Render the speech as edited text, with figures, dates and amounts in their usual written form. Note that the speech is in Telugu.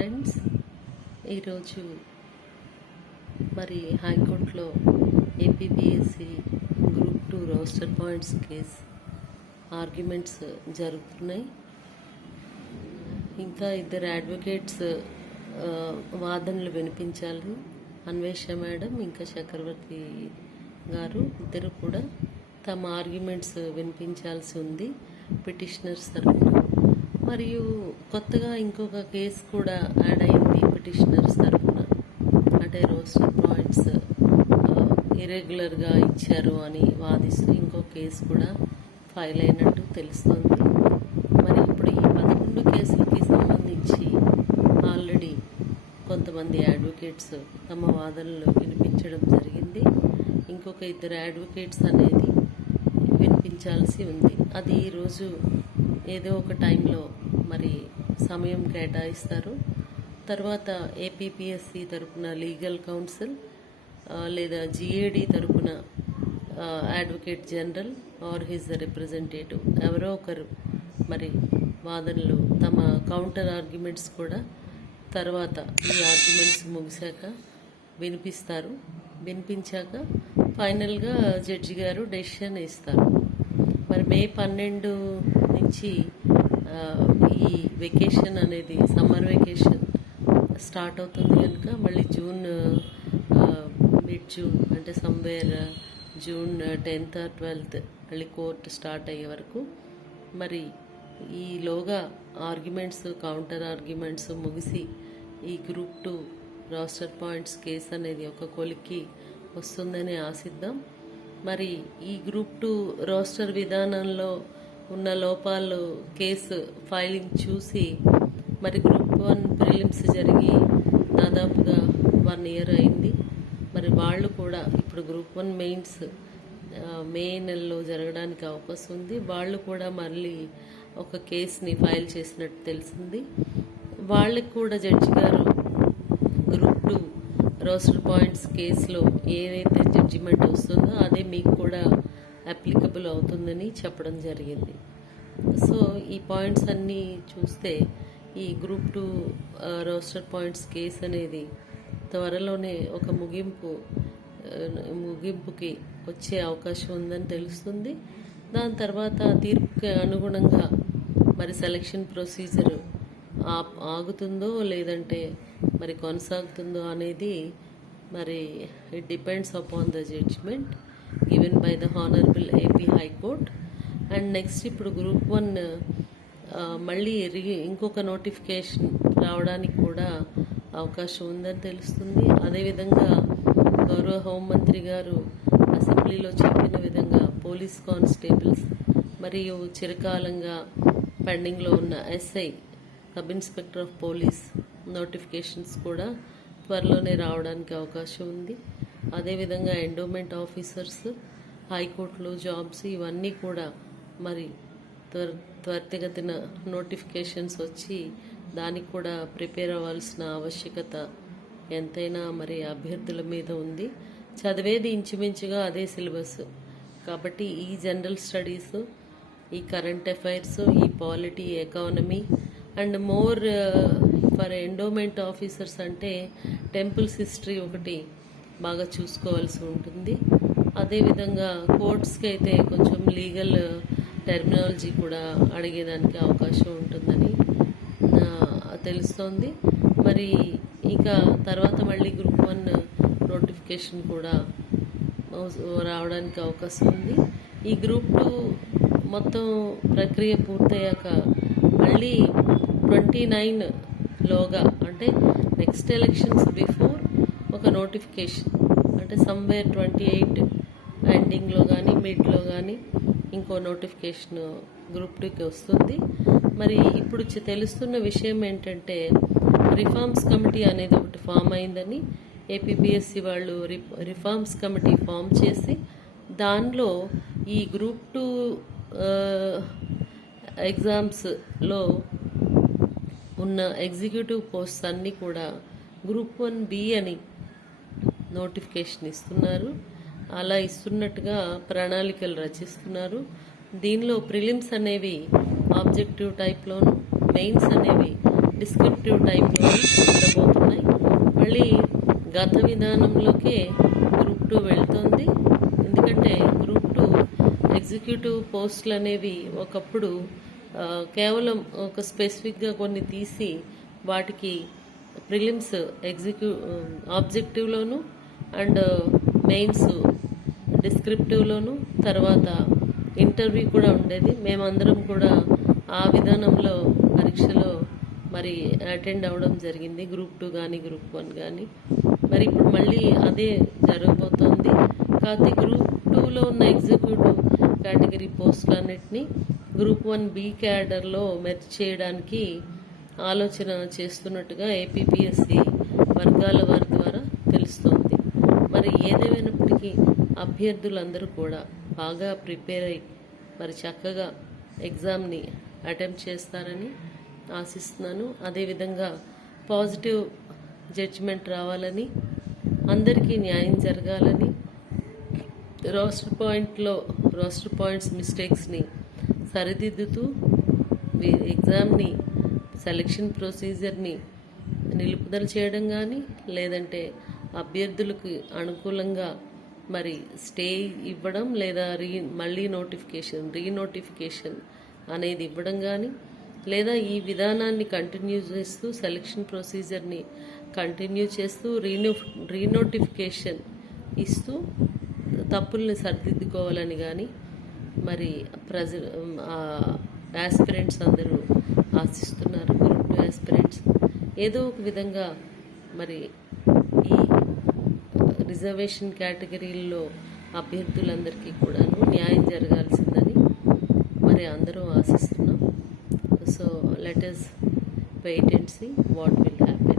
ఫ్రెండ్స్, ఈరోజు మరి హైకోర్టులో APPSC group 2 roster points case arguments జరుగుతున్నాయి. ఇంకా ఇద్దరు అడ్వకేట్స్ వాదనలు వినిపించాలి. అన్వేష మేడం ఇంకా చక్రవర్తి గారు ఇద్దరు కూడా తమ ఆర్గ్యుమెంట్స్ వినిపించాల్సి ఉంది పిటిషనర్స్ తరఫున. మరియు కొత్తగా ఇంకొక కేసు కూడా యాడ్ అయింది పిటిషనర్స్ తరఫున. అంటే రోస్టర్ పాయింట్స్ ఇర్రెగ్యులర్గా ఇచ్చారు అని వాదిస్తూ ఇంకో కేసు కూడా ఫైల్ అయినట్టు తెలుస్తోంది. మరి ఇప్పుడు ఈ 11 కేసులకి సంబంధించి ఆల్రెడీ కొంతమంది అడ్వకేట్స్ తమ వాదనలు వినిపించడం జరిగింది. ఇంకొక ఇద్దరు అడ్వకేట్స్ అనేది వినిపించాల్సి ఉంది. అది ఈరోజు ఏదో ఒక టైంలో మరి సమయం కేటాయిస్తారు. తర్వాత ఏపీపీఎస్సి తరపున లీగల్ కౌన్సిల్ లేదా జిఏడి తరపున advocate general or his representative ఎవరో ఒకరు మరి వాదనలు తమ కౌంటర్ ఆర్గ్యుమెంట్స్ కూడా తర్వాత ఈ ఆర్గ్యుమెంట్స్ ముగిశాక వినిపిస్తారు. వినిపించాక ఫైనల్గా జడ్జి గారు డెసిషన్ ఇస్తారు. మరి మే 12 నుంచి ఈ వెకేషన్ అనేది సమ్మర్ వెకేషన్ స్టార్ట్ అవుతుంది కనుక మళ్ళీ మిడ్ జూన్ అంటే somewhere June 10th or 12th మళ్ళీ కోర్టు స్టార్ట్ అయ్యే వరకు మరి ఈలోగా ఆర్గ్యుమెంట్స్ కౌంటర్ ఆర్గ్యుమెంట్స్ ముగిసి ఈ గ్రూప్ 2 రోస్టర్ పాయింట్స్ కేసు అనేది ఒక కొలిక్కి వస్తుందని ఆశిద్దాం. మరి ఈ గ్రూప్ 2 రోస్టర్ విధానంలో ఉన్న లోపాలు కేసు ఫైలింగ్ చూసి మరి గ్రూప్ 1 ప్రిలిమ్స్ జరిగి దాదాపుగా 1 year అయింది. మరి వాళ్ళు కూడా ఇప్పుడు గ్రూప్ 1 మెయిన్స్ మే నెలలో జరగడానికి అవకాశం ఉంది. వాళ్ళు కూడా మళ్ళీ ఒక కేసుని ఫైల్ చేసినట్టు తెలిసింది. వాళ్ళకి కూడా జడ్జి గారు గ్రూప్ 2 రోస్టర్ పాయింట్స్ కేసులో ఏదైతే జడ్జిమెంట్ వస్తుందో అదే మీకు కూడా అప్లికబుల్ అవుతుందని చెప్పడం జరిగింది. సో ఈ పాయింట్స్ అన్నీ చూస్తే ఈ గ్రూప్ 2 రోస్టర్ పాయింట్స్ కేసు అనేది త్వరలోనే ఒక ముగింపుకి వచ్చే అవకాశం ఉందని తెలుస్తుంది. దాని తర్వాత తీర్పుకి అనుగుణంగా మరి సెలక్షన్ ప్రొసీజర్ ఆగుతుందో లేదంటే మరి కొనసాగుతుందో అనేది మరి it depends upon the judgement given by the honourable AP high court. And next ఇప్పుడు గ్రూప్ 1 మళ్ళీ ఇంకొక నోటిఫికేషన్ రావడానికి కూడా అవకాశం ఉందని తెలుస్తుంది. అదేవిధంగా గౌరవ హోంమంత్రి గారు అసెంబ్లీలో చెప్పిన విధంగా పోలీస్ కానిస్టేబుల్స్ మరియు చిరకాలంగా పెండింగ్లో ఉన్న SI sub inspector of police notifications కూడా త్వరలోనే రావడానికి అవకాశం ఉంది. అదేవిధంగా ఎండోమెంట్ ఆఫీసర్స్ హైకోర్టులో జాబ్స్ ఇవన్నీ కూడా మరి త్వరితగతిన నోటిఫికేషన్స్ వచ్చి దానికి కూడా ప్రిపేర్ అవ్వాల్సిన ఆవశ్యకత ఎంతైనా మరి అభ్యర్థుల మీద ఉంది. చదివేది ఇంచుమించుగా అదే సిలబస్ కాబట్టి ఈ జనరల్ స్టడీస్, ఈ కరెంట్ అఫైర్స్, ఈ polity, economy and more for endowment officers అంటే టెంపుల్స్ హిస్టరీ ఒకటి బాగా చూసుకోవాల్సి ఉంటుంది. అదేవిధంగా కోర్ట్స్కి అయితే కొంచెం లీగల్ టెర్మినాలజీ కూడా అడిగేదానికి అవకాశం ఉంటుందని తెలుస్తోంది. మరి ఇక తర్వాత మళ్ళీ గ్రూప్ 1 నోటిఫికేషన్ కూడా రావడానికి అవకాశం ఉంది. ఈ గ్రూప్ 2 మొత్తం ప్రక్రియ పూర్తయ్యాక మళ్ళీ 29లోగా అంటే నెక్స్ట్ ఎలక్షన్స్ బిఫోర్ ఒక నోటిఫికేషన్ అంటే సమ్వేర్ 28 ఎండింగ్లో కానీ మిడ్లో కానీ ఇంకో నోటిఫికేషన్ గ్రూప్ 2కి వస్తుంది. మరి ఇప్పుడు తెలుస్తున్న విషయం ఏంటంటే రిఫార్మ్స్ కమిటీ అనేది ఒకటి ఫామ్ అయిందని ఏపీపీఎస్సి వాళ్ళు రిఫార్మ్స్ కమిటీ ఫామ్ చేసి దానిలో ఈ గ్రూప్ 2 ఎగ్జామ్స్లో ఉన్న ఎగ్జిక్యూటివ్ పోస్ట్స్ అన్నీ కూడా గ్రూప్ 1B అని నోటిఫికేషన్ ఇస్తున్నారు. అలా ఇస్తున్నట్టుగా ప్రణాళికలు రచిస్తున్నారు. దీనిలో ప్రిలిమ్స్ అనేవి ఆబ్జెక్టివ్ టైప్లోను, మెయిన్స్ అనేవి డిస్క్రిప్టివ్ టైంలో ఉండబోతున్నాయి. మళ్ళీ గత విధానంలోకే గ్రూప్ 2 వెళ్తుంది. ఎందుకంటే గ్రూప్ 2 ఎగ్జిక్యూటివ్ పోస్టులు అనేవి ఒకప్పుడు కేవలం ఒక స్పెసిఫిక్గా కొన్ని తీసి వాటికి ప్రిలిమ్స్ ఆబ్జెక్టివ్లోను అండ్ మెయిన్స్ డిస్క్రిప్టివ్లోను తర్వాత ఇంటర్వ్యూ కూడా ఉండేది. మేమందరం కూడా ఆ విధానంలో పరీక్షలో మరి అటెండ్ అవ్వడం జరిగింది, గ్రూప్ 2 కానీ గ్రూప్ 1 కానీ. మరి ఇప్పుడు మళ్ళీ అదే జరగబోతోంది. కాకపోతే గ్రూప్ 2లో ఉన్న ఎగ్జిక్యూటివ్ కేటగిరీ పోస్టులన్నిటినీ గ్రూప్ 1 బి క్యాడర్లో మెర్జ్ చేయడానికి ఆలోచన చేస్తున్నట్టుగా ఏపీపీఎస్సి వర్గాల వారి ద్వారా తెలుస్తోంది. మరి ఏదేమైనప్పటికీ అభ్యర్థులందరూ కూడా బాగా ప్రిపేర్ అయ్యి మరి చక్కగా ఎగ్జామ్ని అటెంప్ట్ చేస్తారని ఆశిస్తున్నాను. అదేవిధంగా పాజిటివ్ జడ్జిమెంట్ రావాలని, అందరికీ న్యాయం జరగాలని, రోస్టర్ పాయింట్స్ మిస్టేక్స్ని సరిదిద్దుతూ ఎగ్జామ్ని సెలక్షన్ ప్రొసీజర్ని నిలుపుదల చేయడం కానీ లేదంటే అభ్యర్థులకు అనుకూలంగా మరి స్టే ఇవ్వడం లేదా మళ్ళీ రీనోటిఫికేషన్ అనేది ఇవ్వడం కానీ లేదా ఈ విధానాన్ని కంటిన్యూ చేస్తూ సెలక్షన్ ప్రొసీజర్ని కంటిన్యూ చేస్తూ రీనోటిఫికేషన్ ఇస్తూ తప్పుల్ని సరిదిద్దుకోవాలని కానీ మరి యాస్పిరెంట్స్ అందరూ ఆశిస్తున్నారు. గ్రూప్ 2 యాస్పిరెంట్స్ ఏదో ఒక విధంగా మరి ఈ రిజర్వేషన్ కేటగిరీల్లో అభ్యర్థులందరికీ కూడాను న్యాయం జరగాల్సిందని మరి అందరూ ఆశిస్తున్నాం. So let us wait and see what will happen.